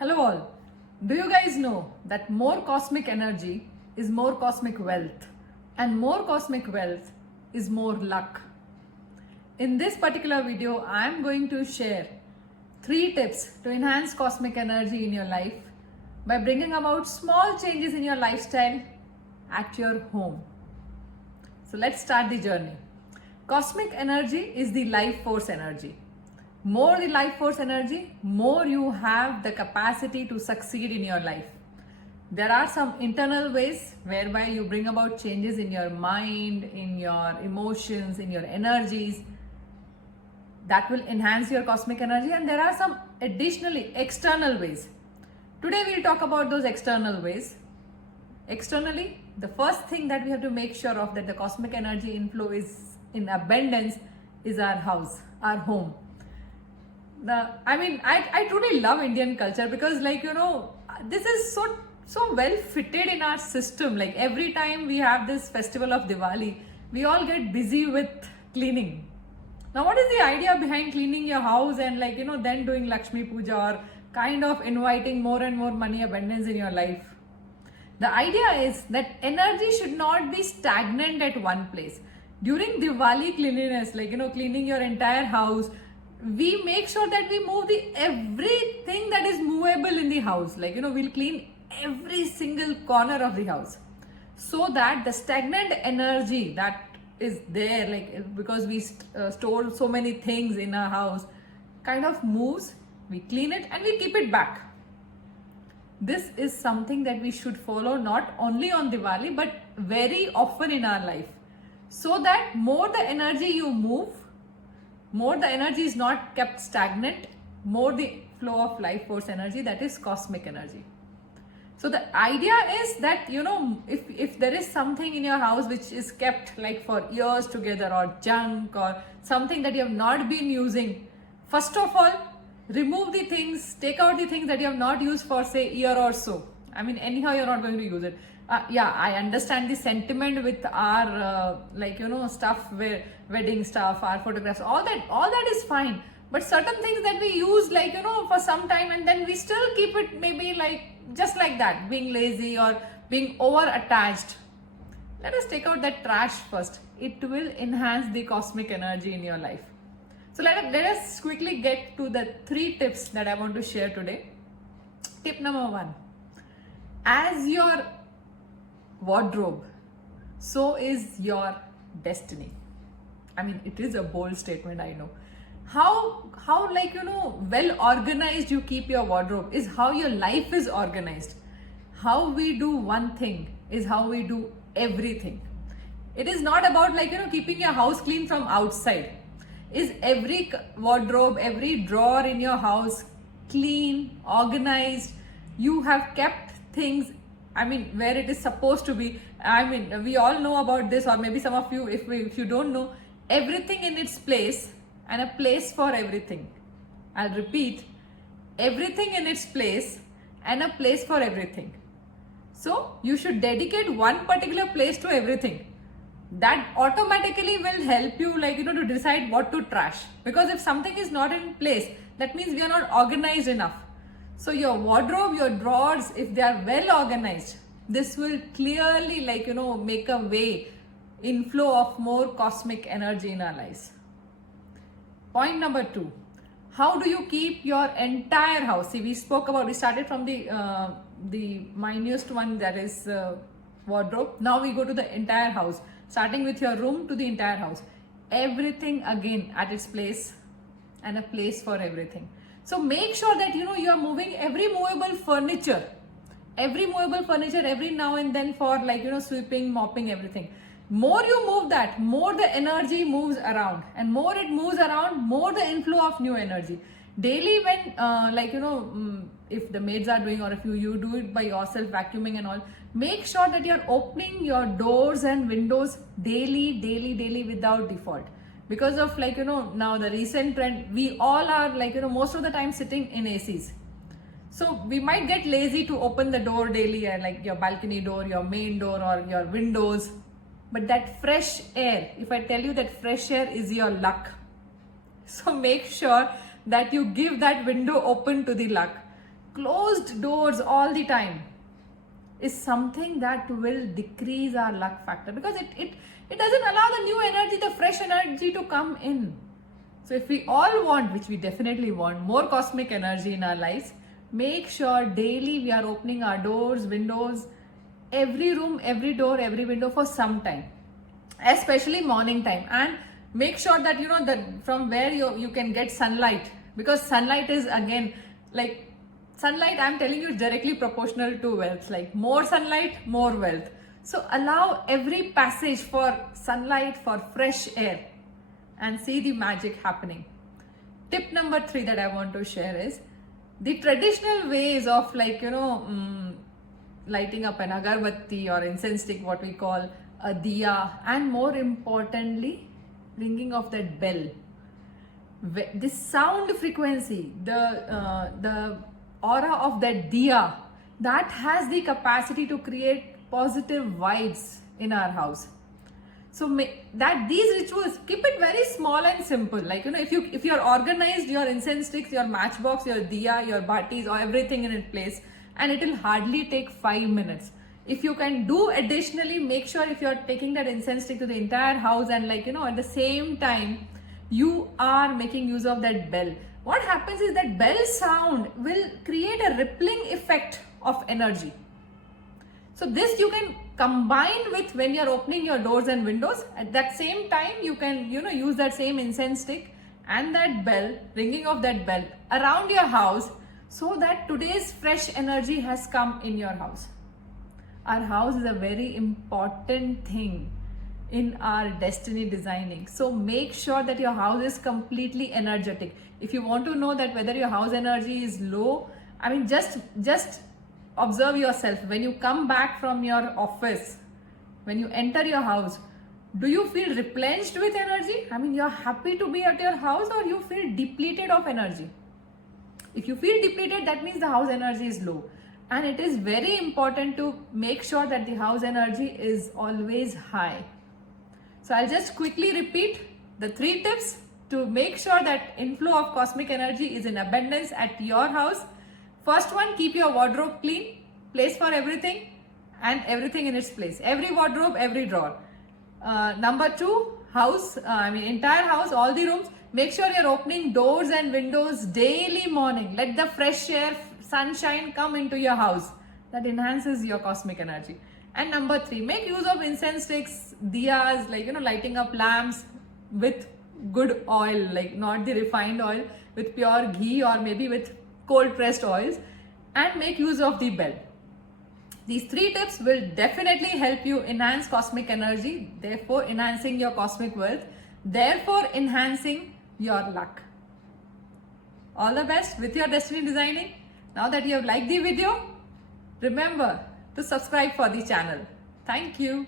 Hello all. Do you guys know that more cosmic energy is more cosmic wealth and more cosmic wealth is more luck? In this particular video, I am going to share 3 tips to enhance cosmic energy in your life by bringing about small changes in your lifestyle at your home. So let's start the journey. Cosmic energy is the life force energy. More the life force energy, more you have the capacity to succeed in your life. There are some internal ways whereby you bring about changes in your mind, in your emotions, in your energies that will enhance your cosmic energy, and there are some additionally external ways. Today we'll talk about those external ways. Externally, the first thing that we have to make sure of that the cosmic energy inflow is in abundance is our house, our home. I truly love Indian culture because this is so well fitted in our system. Like every time we have this festival of Diwali, we all get busy with cleaning. Now what is the idea behind cleaning your house and then doing Lakshmi Puja or kind of inviting more and more money abundance in your life? The idea is that energy should not be stagnant at one place. During Diwali cleanliness, cleaning your entire house, we make sure that we move everything that is movable in the house. We'll clean every single corner of the house so that the stagnant energy that is there, because we store so many things in our house, kind of moves. We clean it and we keep it back. This is something that we should follow not only on Diwali but very often in our life, so that more the energy you move, more the energy is not kept stagnant, more the flow of life force energy, that is cosmic energy. So the idea is that if there is something in your house which is kept for years together, or junk or something that you have not been using, first of all remove the things, take out the things that you have not used for say a year or so. Anyhow you're not going to use it. I understand the sentiment with our stuff, where wedding stuff, our photographs, all that is fine. But certain things that we use for some time and then we still keep it, maybe just like that, being lazy or being over attached. Let us take out that trash first. It will enhance the cosmic energy in your life. So let us quickly get to the 3 tips that I want to share today. Tip number 1. As your wardrobe, so is your destiny. It is a bold statement, I know. How well organized you keep your wardrobe is how your life is organized. How we do one thing is how we do everything. It is not about keeping your house clean from outside. Is every wardrobe, every drawer in your house clean, organized? You have kept things where it is supposed to be. We all know about this, or maybe some of you, if you don't know, everything in its place and a place for everything. I'll repeat, everything in its place and a place for everything. So you should dedicate one particular place to everything. That automatically will help you to decide what to trash. Because if something is not in place, that means we are not organized enough. So your wardrobe, your drawers, if they are well organized, this will clearly make a way, inflow of more cosmic energy in our lives. Point number 2. How do you keep your entire house? See, we started from the minutest one, that is wardrobe. Now we go to the entire house, starting with your room to the entire house. Everything again at its place and a place for everything. So make sure that you are moving every movable furniture every now and then for sweeping, mopping, everything. More you move that, more the energy moves around, and more it moves around, more the inflow of new energy. Daily when if the maids are doing, or if you do it by yourself, vacuuming and all, make sure that you're opening your doors and windows daily without default. Because of now the recent trend, we all are most of the time sitting in ACs. So we might get lazy to open the door daily, your balcony door, your main door, or your windows. But that fresh air, if I tell you that fresh air is your luck. So make sure that you give that window open to the luck. closed doors all the time is something that will decrease our luck factor, because it doesn't allow the new energy, the fresh energy to come in. So if we all want, which we definitely want, more cosmic energy in our lives, make sure daily we are opening our doors, windows, every room, every door, every window for some time, especially morning time. And make sure that that from where you can get sunlight, because sunlight is, again, like, sunlight, I'm telling you, is directly proportional to wealth. Like, more sunlight, more wealth. So allow every passage for sunlight, for fresh air, and see the magic happening. Tip number 3 that I want to share is the traditional ways of, like, lighting up an agarbatti or incense stick, what we call a diya, and more importantly, ringing of that bell. This sound frequency, the aura of that diya, that has the capacity to create positive vibes in our house. So that these rituals, keep it very small and simple. Like, if you're organized, your incense sticks, your matchbox, your diya, your batis, or everything in its place, and it will hardly take 5 minutes. If you can do additionally, make sure if you're taking that incense stick to the entire house, and, like, at the same time you are making use of that bell. What happens is that bell sound will create a rippling effect of energy. So this you can combine with when you're opening your doors and windows. At that same time, you can use that same incense stick and that bell, ringing of that bell around your house, so that today's fresh energy has come in your house. Our house is a very important thing in our destiny designing. So make sure that your house is completely energetic. If you want to know that whether your house energy is low, I mean, just observe yourself. When you come back from your office, when you enter your house, do you feel replenished with energy? I mean, you're happy to be at your house, or you feel depleted of energy? If you feel depleted, that means the house energy is low. And it is very important to make sure that the house energy is always high. So I'll just quickly repeat the 3 tips to make sure that inflow of cosmic energy is in abundance at your house. First one, keep your wardrobe clean, place for everything, and everything in its place. Every wardrobe, every drawer. Number 2, entire house, all the rooms, make sure you're opening doors and windows daily morning. Let the fresh air, sunshine come into your house. That enhances your cosmic energy. And number 3, make use of incense sticks, diyas, like, lighting up lamps with good oil, like not the refined oil, with pure ghee or maybe with cold pressed oils, and make use of the bell. These 3 tips will definitely help you enhance cosmic energy, therefore enhancing your cosmic wealth, therefore enhancing your luck. All the best with your destiny designing. Now that you have liked the video, remember to subscribe for the channel. Thank you.